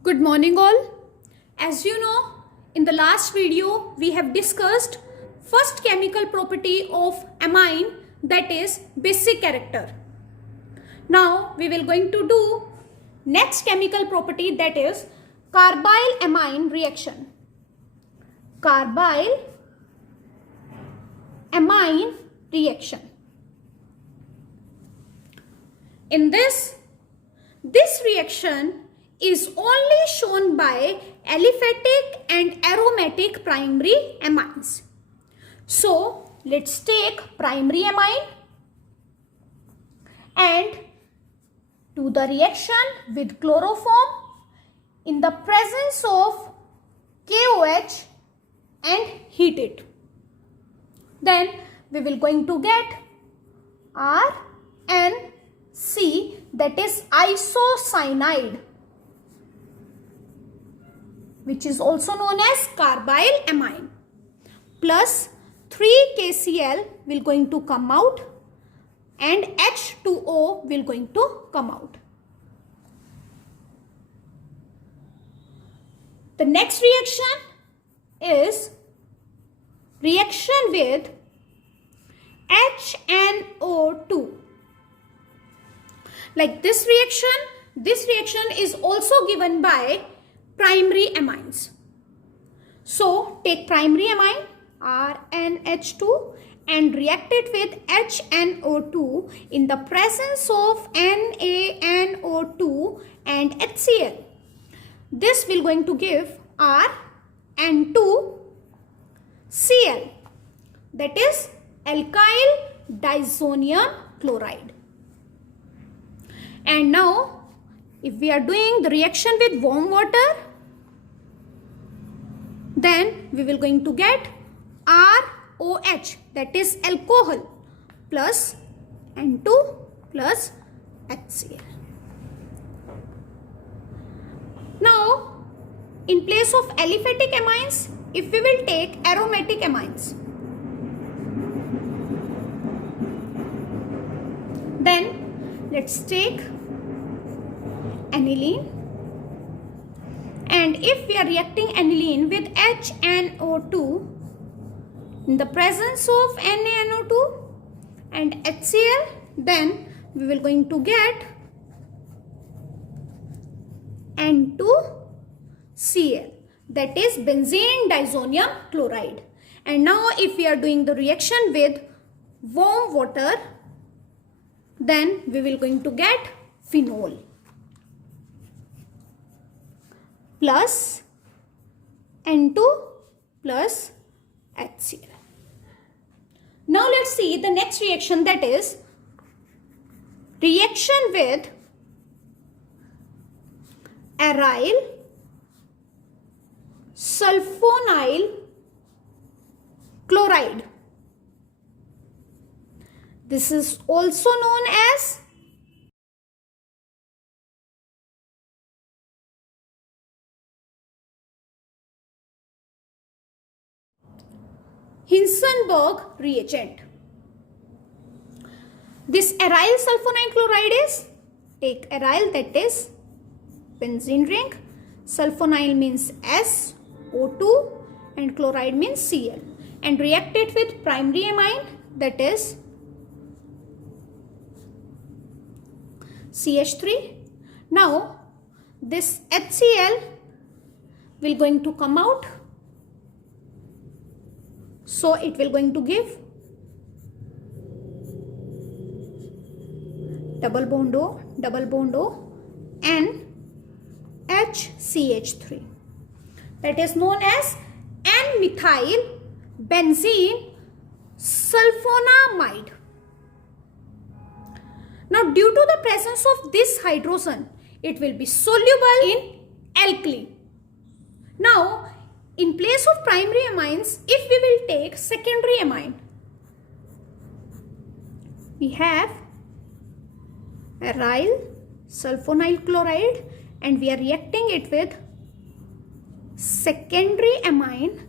Good morning all. As you know, in the last video we have discussed first chemical property of amine, that is basic character. Now we will going to do next chemical property, that is carbyl amine reaction. Carbyl amine reaction. In this reaction is only shown by aliphatic and aromatic primary amines. So let's take primary amine and do the reaction with chloroform in the presence of KOH and heat it. Then we will going to get RNC, that is isocyanide, which is also known as carbyl amine, plus 3 KCl will going to come out and H2O will going to come out. The next reaction is reaction with HNO2. Like this reaction is also given by primary amines. So take primary amine RNH2 and react it with HNO2 in the presence of NaNO2 and HCl. This will going to give RN2Cl, that is alkyl diazonium chloride. And now if we are doing the reaction with warm water, then we will going to get ROH, that is alcohol, plus N2 plus HCl. Now in place of aliphatic amines, if we will take aromatic amines, then let's take aniline, and if we are reacting aniline with HNO2 in the presence of NaNO2 and HCl, then we will going to get N2Cl, that is benzene diazonium chloride. And now if we are doing the reaction with warm water, then we will going to get phenol plus N2 plus HCl. Now let's see the next reaction, that is reaction with aryl sulfonyl chloride. This is also known as Hinsenberg reagent. This aryl sulfonyl chloride is, take aryl, that is benzene ring, sulfonyl means SO2 and chloride means Cl, and react it with primary amine, that is CH3. Now this HCl will going to come out, so it will going to give double bond O and HCH3, that is known as N-methyl benzene sulfonamide. Now due to the presence of this hydrogen, it will be soluble in alkali. Now in place of primary amines, if we will take secondary amine, we have aryl sulfonyl chloride and we are reacting it with secondary amine.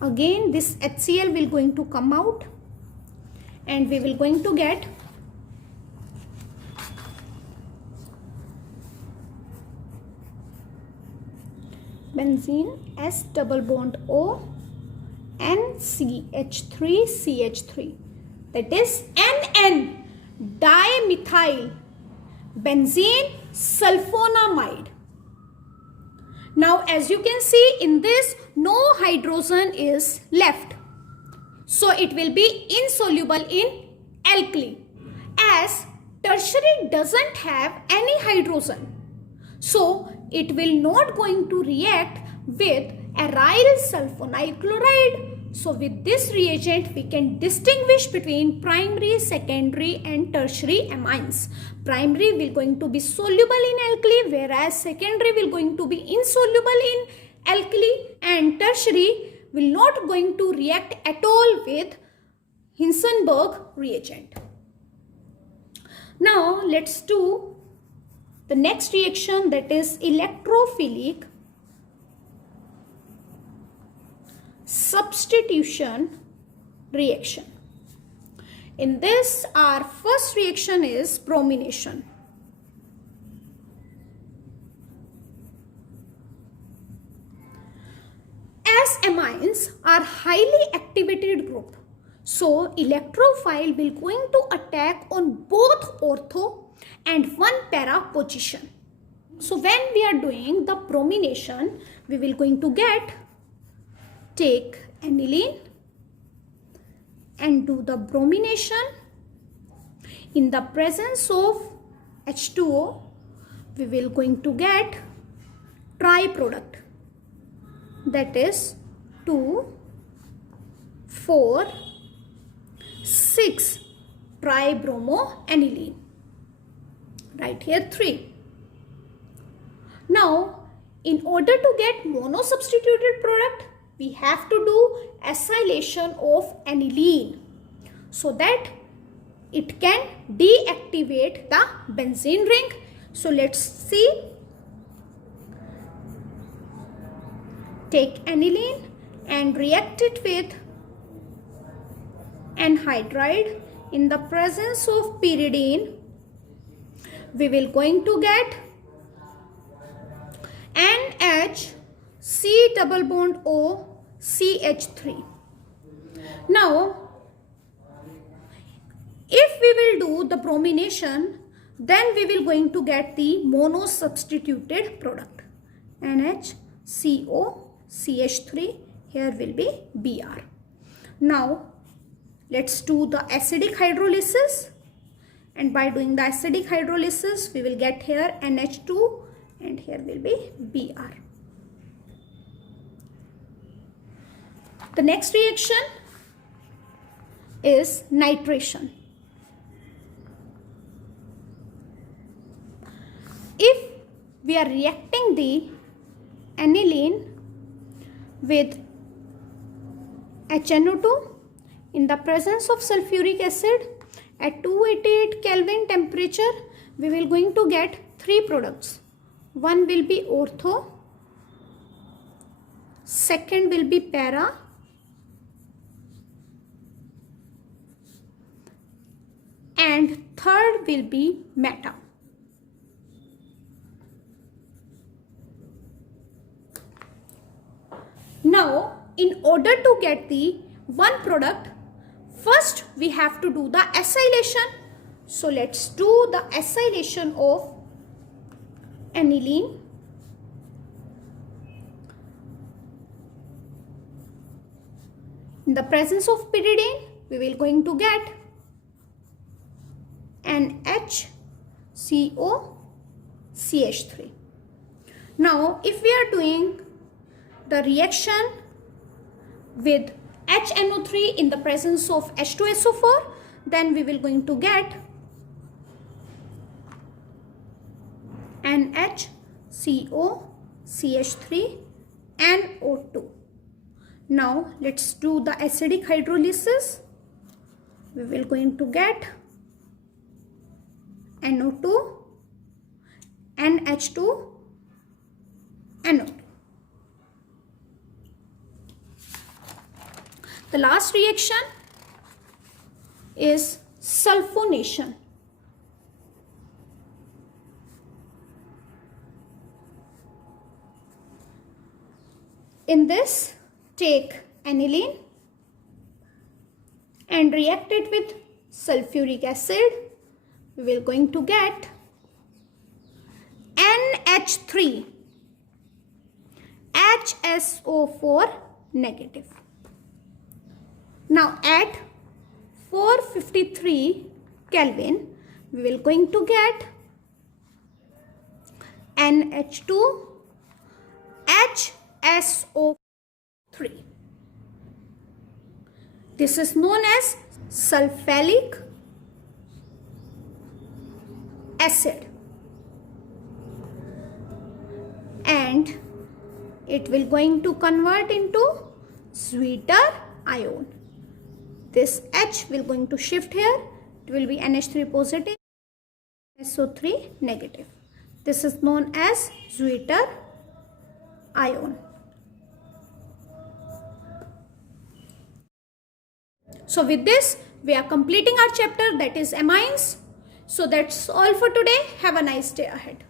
Again this HCl will going to come out and we will going to get benzene, S double bond O, NCH3 CH3, that is NN, dimethyl benzene sulfonamide. Now as you can see in this, no hydrogen is left, so it will be insoluble in alkali, as tertiary doesn't have any hydrogen, so it will not going to react with aryl sulfonyl chloride. So with this reagent we can distinguish between primary, secondary and tertiary amines. Primary will going to be soluble in alkali, whereas secondary will going to be insoluble in alkali, and tertiary will not going to react at all with Hinsenberg reagent. Now let's do the next reaction, that is electrophilic substitution reaction. In this, our first reaction is bromination. As amines are highly activated group, so electrophile will going to attack on both ortho and one para position. So when we are doing the bromination, we will going to take aniline and do the bromination. In the presence of H2O, we will going to get tri-product, that is 2, 4, 6 tribromoaniline. Right here 3. Now in order to get monosubstituted product, we have to do acylation of aniline so that it can deactivate the benzene ring. So let's see. Take aniline and react it with anhydride. In the presence of pyridine, we will going to get NH C double bond O CH3. Now if we will do the bromination, then we will going to get the monosubstituted product, NHCO CH3. Here will be Br. Now let's do the acidic hydrolysis, and by doing the acidic hydrolysis we will get here NH2 and here will be Br. The next reaction is nitration. If we are reacting the aniline with HNO2 in the presence of sulfuric acid at 288 Kelvin temperature, we will going to get 3 products. One will be ortho, second will be para, and third will be meta. Now in order to get the one product, first we have to do the acylation. So let's do the acylation of aniline. In the presence of pyridine, we will going to get an HCO CH3. Now if we are doing the reaction with HNO3 in the presence of H2SO4, then we will going to get an HCO CH3 NO2. Now let's do the acidic hydrolysis. We will going to get NO2 NH2 NO2. The last reaction is sulfonation. In this, take aniline and react it with sulfuric acid. We will going to get NH3, HSO4 negative. Now at 453 Kelvin, we will going to get NH2, HSO3. This is known as sulfuric acid, and it will going to convert into sweeter ion. This H will going to shift here. It will be NH3 positive, SO3 negative. This is known as sweeter ion. So with this, we are completing our chapter, that is amines. So that's all for today. Have a nice day ahead.